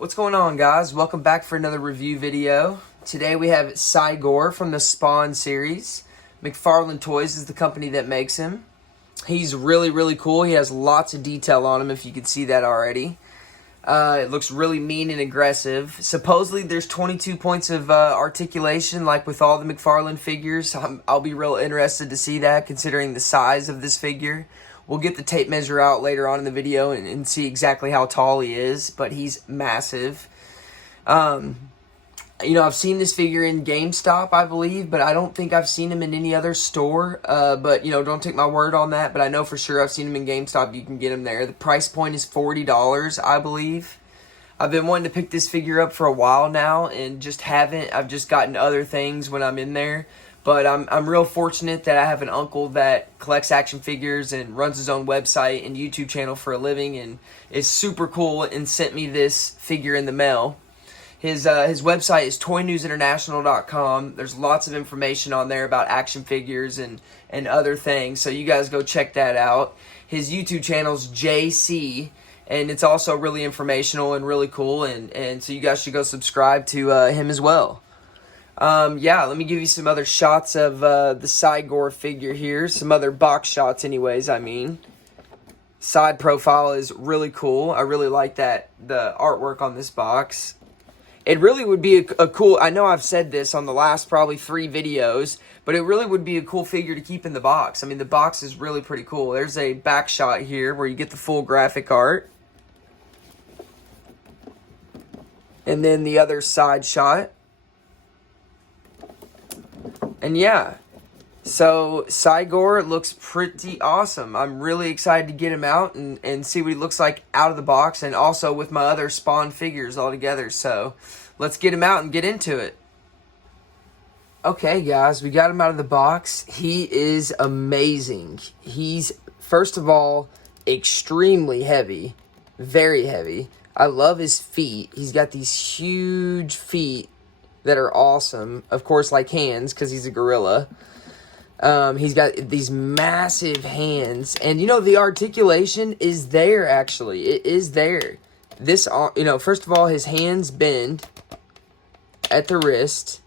What's going on, guys? Welcome back for another review video. Today we have Cygor from the Spawn series. McFarlane Toys is the company that makes him. He's really cool. He has lots of detail on him, if you could see that already. It looks really mean and aggressive. Supposedly there's 22 points of articulation, like with all the McFarlane figures. I'll be real interested to see that, considering the size of this figure. We'll get the tape measure out later on in the video and see exactly how tall he is, but he's massive. I've seen this figure in GameStop, I believe, but I don't think I've seen him in any other store. But don't take my word on that, but I know for sure I've seen him in GameStop. You can get him there. The price point is $40, I believe. I've been wanting to pick this figure up for a while now and just haven't. I've just gotten other things when I'm in there. But I'm real fortunate that I have an uncle that collects action figures and runs his own website and YouTube channel for a living, and is super cool and sent me this figure in the mail. His website is toynewsinternational.com. There's lots of information on there about action figures and other things, so you guys go check that out. His YouTube channel's JC, and it's also really informational and really cool, and so you guys should go subscribe to him as well. Let me give you some other shots of the Cygor figure here. Some other box shots anyways, I mean. Side profile is really cool. I really like the artwork on this box. It really would be a cool, I know I've said this on the last probably 3 videos, but it really would be a cool figure to keep in the box. I mean, the box is really pretty cool. There's a back shot here where you get the full graphic art. And then the other side shot. And yeah, so Cygor looks pretty awesome. I'm really excited to get him out and see what he looks like out of the box, and also with my other Spawn figures all together. So let's get him out and get into it. Okay, guys, we got him out of the box. He is amazing. He's, first of all, extremely heavy, very heavy. I love his feet. He's got these huge feet that are awesome. Of course, like hands, because he's a gorilla. He's got these massive hands. And, the articulation is there, actually. It is there. This, first of all, his hands bend at the wrist.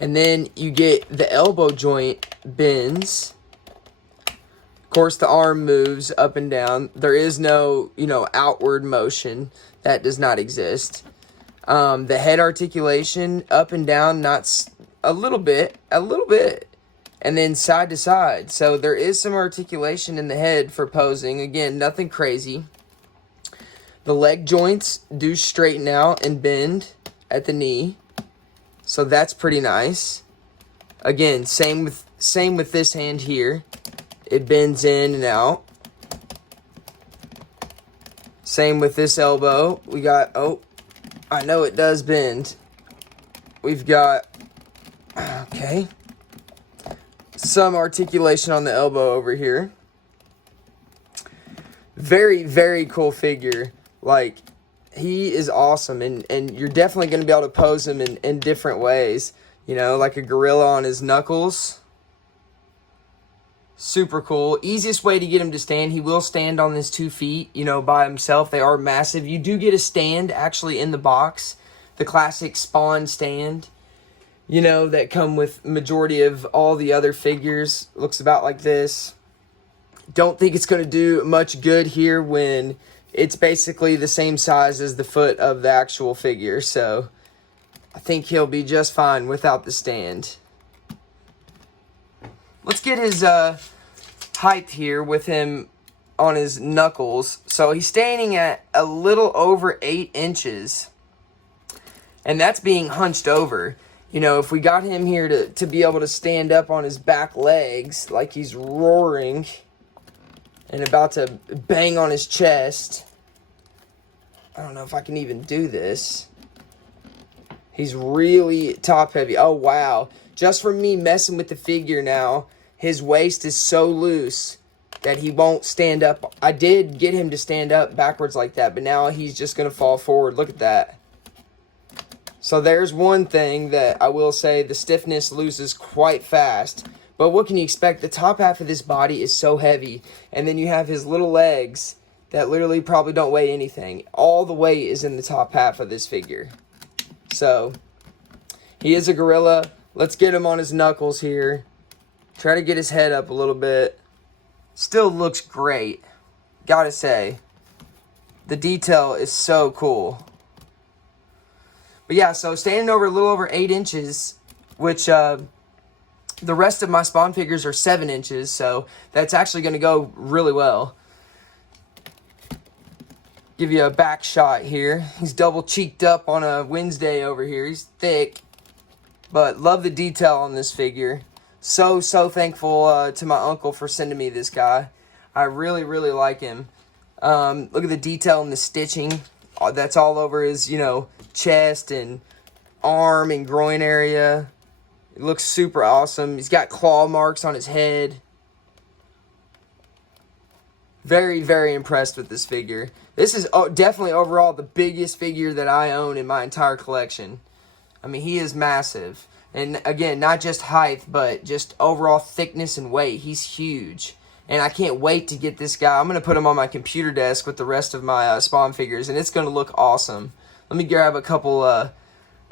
And then you get the elbow joint bends. Of course, the arm moves up and down. There is no, outward motion. That does not exist. The head articulation up and down, not a little bit, and then side to side. So there is some articulation in the head for posing. Again, nothing crazy. The leg joints do straighten out and bend at the knee, so that's pretty nice. Again, same with this hand here. It bends in and out. Same with this elbow. We got, I know it does bend. We've got, some articulation on the elbow over here. Very cool figure. Like, he is awesome, and you're definitely going to be able to pose him in different ways. Like a gorilla on his knuckles. Super cool. Easiest way to get him to stand. He will stand on his 2 feet, by himself. They are massive. You do get a stand actually in the box. The classic Spawn stand, that come with majority of all the other figures. Looks about like this. Don't think it's going to do much good here when it's basically the same size as the foot of the actual figure. So I think he'll be just fine without the stand. Let's get his height here with him on his knuckles. So he's standing at a little over 8 inches. And that's being hunched over. If we got him here to be able to stand up on his back legs like he's roaring and about to bang on his chest. I don't know if I can even do this. He's really top heavy. Oh, wow. Just from me messing with the figure now, his waist is so loose that he won't stand up. I did get him to stand up backwards like that, but now he's just going to fall forward. Look at that. So there's one thing that I will say, the stiffness loses quite fast. But what can you expect? The top half of this body is so heavy. And then you have his little legs that literally probably don't weigh anything. All the weight is in the top half of this figure. So, he is a gorilla. Let's get him on his knuckles here. Try to get his head up a little bit. Still looks great. Gotta say. The detail is so cool. But yeah, so standing over a little over 8 inches, which the rest of my Spawn figures are 7 inches, so that's actually going to go really well. Give you a back shot here. He's double cheeked up on a Wednesday over here. He's thick, but love the detail on this figure. So thankful to my uncle for sending me this guy. I really like him. Look at the detail in the stitching. That's all over his, chest and arm and groin area. It looks super awesome. He's got claw marks on his head. Very impressed with this figure. This is definitely overall the biggest figure that I own in my entire collection. I mean, he is massive. And again, not just height, but just overall thickness and weight. He's huge. And I can't wait to get this guy. I'm going to put him on my computer desk with the rest of my Spawn figures, and it's going to look awesome. Let me grab a couple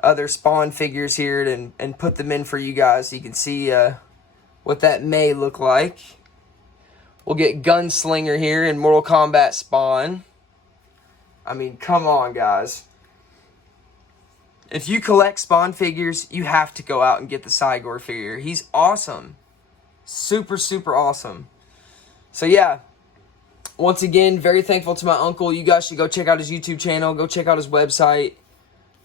other Spawn figures here and put them in for you guys so you can see what that may look like. We'll get Gunslinger here in Mortal Kombat Spawn. I mean, come on, guys. If you collect Spawn figures, you have to go out and get the Cygor figure. He's awesome. Super awesome. So, yeah. Once again, very thankful to my uncle. You guys should go check out his YouTube channel. Go check out his website.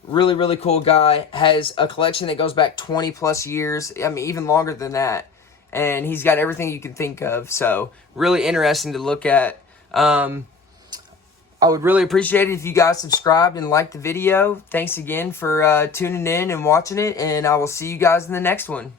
Really cool guy. Has a collection that goes back 20 plus years. I mean, even longer than that. And he's got everything you can think of. So, really interesting to look at. I would really appreciate it if you guys subscribed and liked the video. Thanks again for tuning in and watching it. And I will see you guys in the next one.